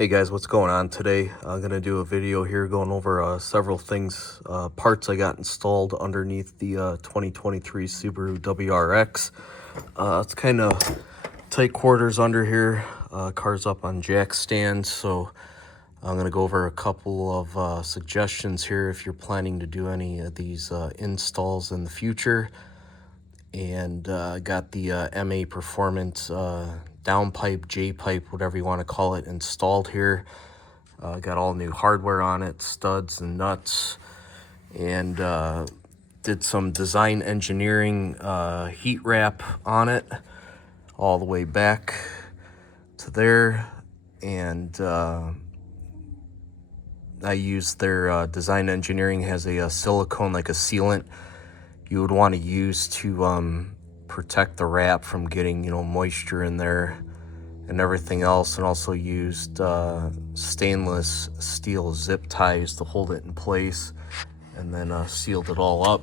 Hey guys, what's going on today? I'm going to do a video here going over several things, parts I got installed underneath the 2023 Subaru WRX. It's kind of tight quarters under here, car's up on jack stands, so I'm going to go over a couple of suggestions here if you're planning to do any of these installs in the future. And got the Maperformance Downpipe, J-pipe, whatever you want to call it, installed here. Got all new hardware on it, studs and nuts, and did some design engineering heat wrap on it all the way back to there. And I used their design engineering has a silicone, like a sealant you would want to use to protect the wrap from getting, moisture in there and everything else, and also used stainless steel zip ties to hold it in place, and then sealed it all up.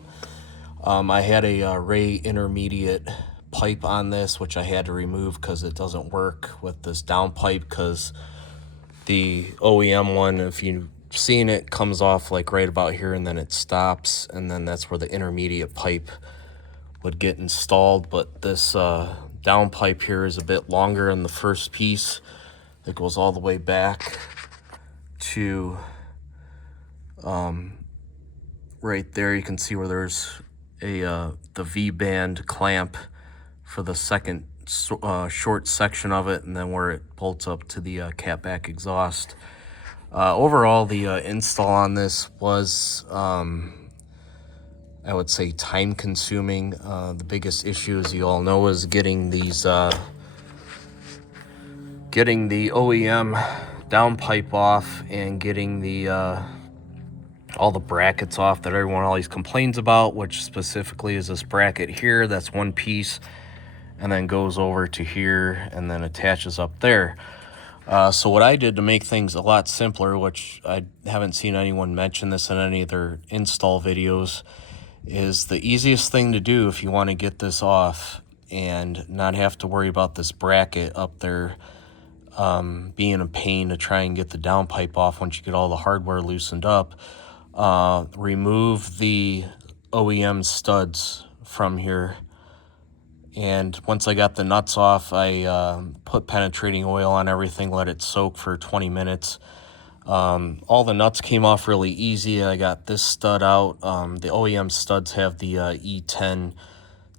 I had a Ray intermediate pipe on this, which I had to remove because it doesn't work with this downpipe, because the OEM one, if you've seen it, comes off like right about here and then it stops, and then that's where the intermediate pipe would get installed. But this downpipe here is a bit longer in the first piece. It goes all the way back to right there. You can see where there's a the V-band clamp for the second short section of it, and then where it bolts up to the catback exhaust. Overall, the install on this was, I would say, time consuming. The biggest issue, as you all know, is getting these getting the OEM downpipe off and getting the all the brackets off that everyone always complains about, which specifically is this bracket here. That's one piece, and then goes over to here and then attaches up there. So what I did to make things a lot simpler, which I haven't seen anyone mention this in any of their install videos, is the easiest thing to do if you want to get this off and not have to worry about this bracket up there being a pain to try and get the downpipe off once you get all the hardware loosened up. Remove the OEM studs from here. And once I got the nuts off, I put penetrating oil on everything, let it soak for 20 minutes. All the nuts came off really easy. I got this stud out. The OEM studs have the E10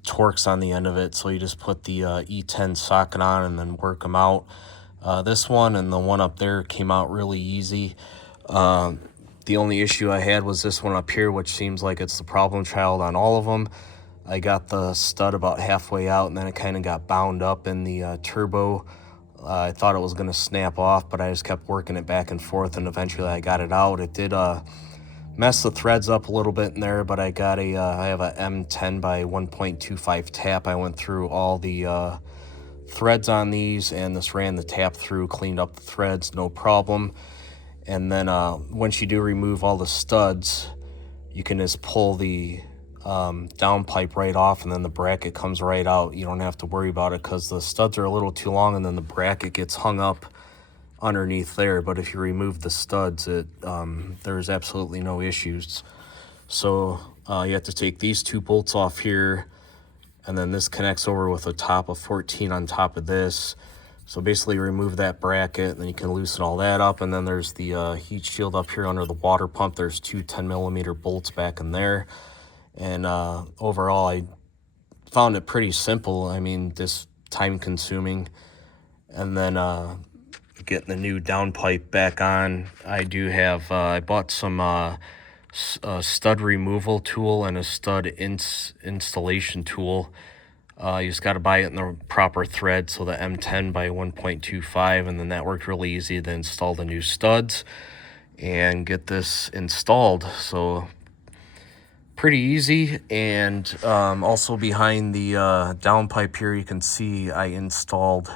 Torx on the end of it, so you just put the E10 socket on and then work them out. This one and the one up there came out really easy. The only issue I had was this one up here, which seems like it's the problem child on all of them. I got the stud about halfway out, and then it kind of got bound up in the turbo. I thought it was going to snap off, but I just kept working it back and forth, and eventually I got it out. It did mess the threads up a little bit in there, but I got I have a M10 by 1.25 tap. I went through all the threads on these, and this ran the tap through, cleaned up the threads, no problem. And then once you do remove all the studs, you can just pull the downpipe right off, and then the bracket comes right out. You don't have to worry about it because the studs are a little too long, and then the bracket gets hung up underneath there. But if you remove the studs, there's absolutely no issues. So you have to take these two bolts off here, and then this connects over with a top of 14 on top of this. So basically remove that bracket, and then you can loosen all that up. And then there's the heat shield up here under the water pump. There's two 10mm bolts back in there. And overall, I found it pretty simple. I mean, just time consuming. And then getting the new downpipe back on. I do have, I bought some stud removal tool and a stud installation tool. You just got to buy it in the proper thread, so the M10 by 1.25, and then that worked really easy to install the new studs and get this installed. So pretty easy. And also behind the downpipe here, you can see I installed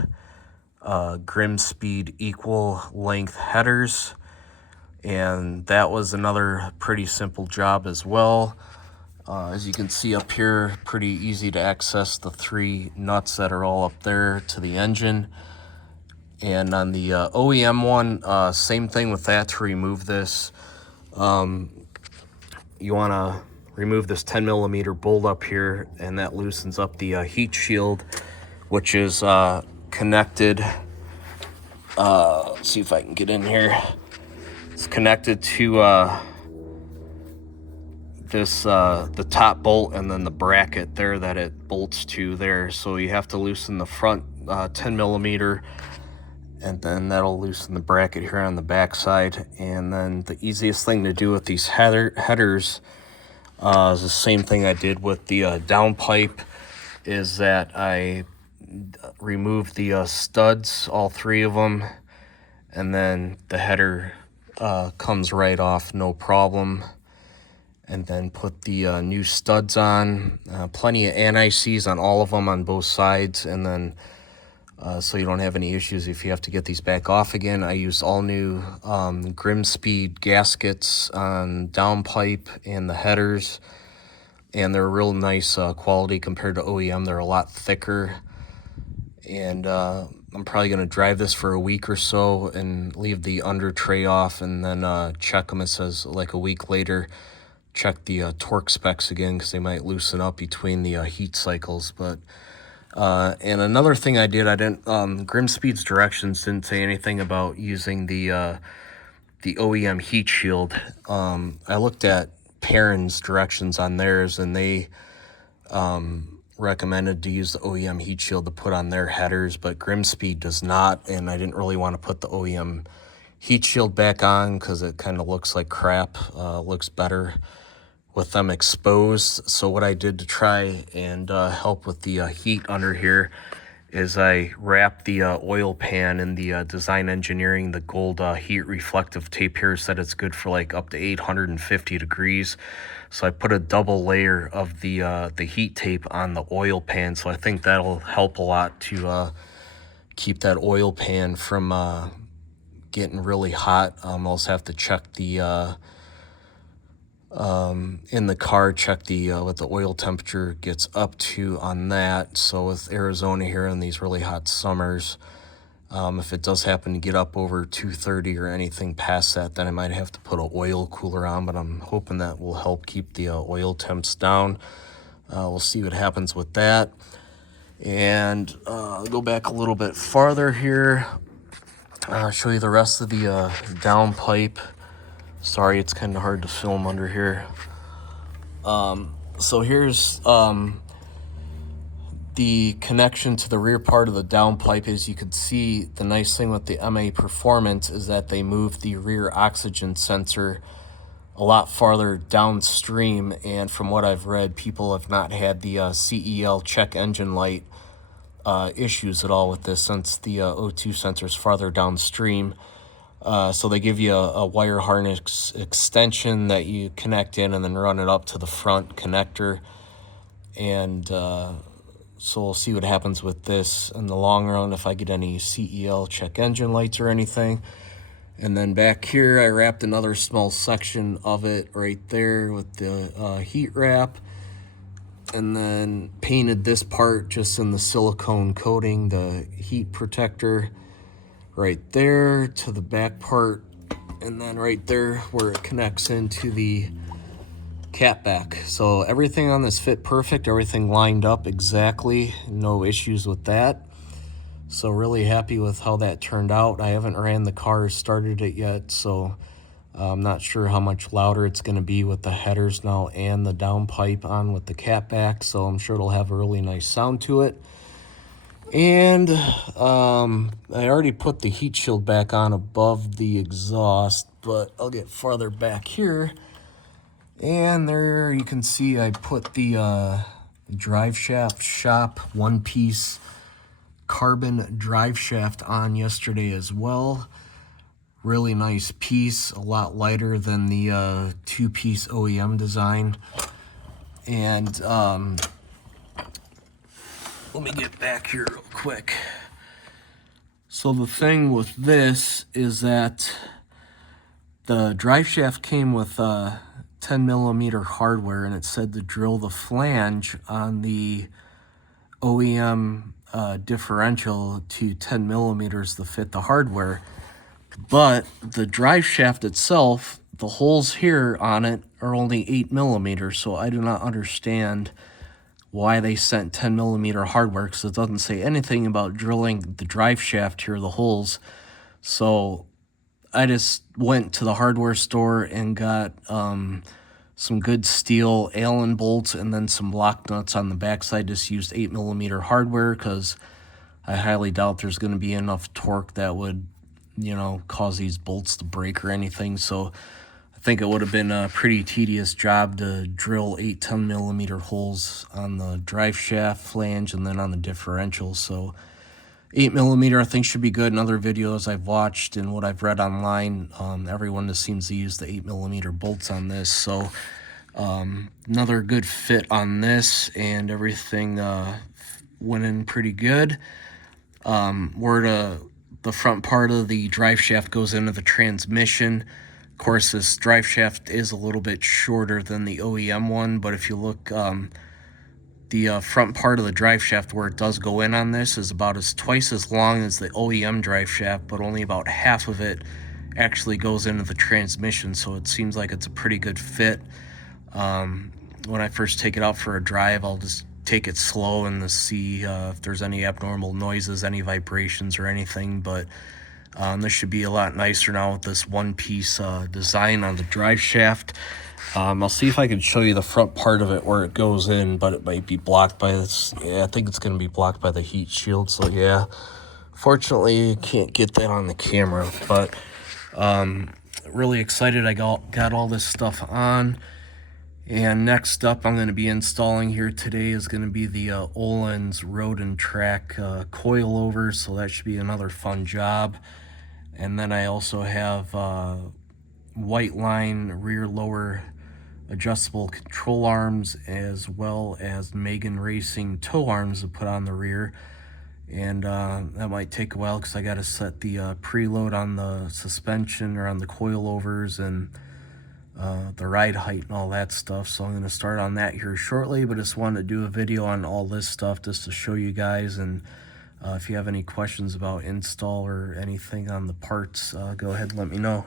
Grimmspeed equal length headers, and that was another pretty simple job as well. As you can see up here, pretty easy to access the three nuts that are all up there to the engine. And on the OEM one, same thing with that. To remove this, you want to remove this 10 millimeter bolt up here, and that loosens up the heat shield, which is connected. Let's see if I can get in here. It's connected to this the top bolt and then the bracket there that it bolts to there. So you have to loosen the front 10 millimeter, and then that'll loosen the bracket here on the back side. And then the easiest thing to do with these headers is the same thing I did with the downpipe, is that I removed the studs, all three of them, and then the header comes right off, no problem. And then put the new studs on, plenty of anti-seize on all of them on both sides, and then so you don't have any issues if you have to get these back off again. I used all new Grimmspeed gaskets on downpipe and the headers, and they're real nice quality compared to OEM. They're a lot thicker, and I'm probably going to drive this for a week or so and leave the under tray off, and then check them. It says like a week later, check the torque specs again, because they might loosen up between the heat cycles. But and another thing I did, I didn't Grimmspeed's directions didn't say anything about using the OEM heat shield. I looked at Perrin's directions on theirs, and they recommended to use the OEM heat shield to put on their headers, but Grimmspeed does not, and I didn't really want to put the OEM heat shield back on because it kind of looks like crap. Looks better with them exposed. So what I did to try and help with the heat under here is I wrapped the oil pan in the Design Engineering, the gold heat reflective tape here, said it's good for like up to 850 degrees. So I put a double layer of the heat tape on the oil pan. So I think that'll help a lot to keep that oil pan from getting really hot. I also have to check the in the car, check the what the oil temperature gets up to on that. So with Arizona here in these really hot summers, if it does happen to get up over 230 or anything past that, then I might have to put an oil cooler on, but I'm hoping that will help keep the oil temps down. We'll see what happens with that. And I'll go back a little bit farther here. I'll show you the rest of the downpipe. Sorry, it's kind of hard to film under here. So here's the connection to the rear part of the downpipe. As you can see, the nice thing with the Maperformance is that they moved the rear oxygen sensor a lot farther downstream, and from what I've read, people have not had the CEL check engine light issues at all with this, since the O2 sensor is farther downstream. So they give you a wire harness extension that you connect in and then run it up to the front connector. And so we'll see what happens with this in the long run, if I get any CEL check engine lights or anything. And then back here, I wrapped another small section of it right there with the heat wrap. And then painted this part just in the silicone coating, the heat protector, right there to the back part, and then right there where it connects into the catback. So everything on this fit perfect, everything lined up exactly, no issues with that. So really happy with how that turned out. I haven't ran the car, started it yet, so I'm not sure how much louder it's going to be with the headers now and the downpipe on with the catback, so I'm sure it'll have a really nice sound to it. And I already put the heat shield back on above the exhaust, but I'll get farther back here. And there you can see I put the Driveshaft shop one-piece carbon driveshaft on yesterday as well. Really nice piece, a lot lighter than the two-piece OEM design. And let me get back here real quick. So the thing with this is that the driveshaft came with 10 millimeter hardware, and it said to drill the flange on the OEM differential to 10 millimeters to fit the hardware. But the drive shaft itself, the holes here on it are only 8 millimeters, so I do not understand why they sent 10 millimeter hardware, because it doesn't say anything about drilling the drive shaft here, the holes. So I just went to the hardware store and got some good steel Allen bolts and then some lock nuts on the backside. Just used 8 millimeter hardware because I highly doubt there's going to be enough torque that would, you know, cause these bolts to break or anything. So I think it would have been a pretty tedious job to drill 10 millimeter holes on the drive shaft flange and then on the differential. So 8 millimeter I think should be good. In other videos I've watched and what I've read online, everyone just seems to use the 8 millimeter bolts on this. So another good fit on this, and everything went in pretty good. Where the front part of the drive shaft goes into the transmission. Of course, this drive shaft is a little bit shorter than the OEM one, but if you look, the front part of the drive shaft where it does go in on this is about twice as long as the OEM drive shaft, but only about half of it actually goes into the transmission, so it seems like it's a pretty good fit. When I first take it out for a drive, I'll just take it slow and to see if there's any abnormal noises, any vibrations or anything, but this should be a lot nicer now with this one-piece design on the drive shaft. I'll see if I can show you the front part of it where it goes in, but it might be blocked by this. Yeah, I think it's going to be blocked by the heat shield, so yeah. Fortunately, you can't get that on the camera, but really excited I got all this stuff on. And next up I'm going to be installing here today is going to be the Öhlins Road and Track coilover, so that should be another fun job. And then I also have white line rear lower adjustable control arms, as well as Megan Racing tow arms to put on the rear. And that might take a while because I got to set the preload on the suspension or on the coilovers and the ride height and all that stuff. So I'm going to start on that here shortly, but just wanted to do a video on all this stuff just to show you guys. And if you have any questions about install or anything on the parts, go ahead and let me know.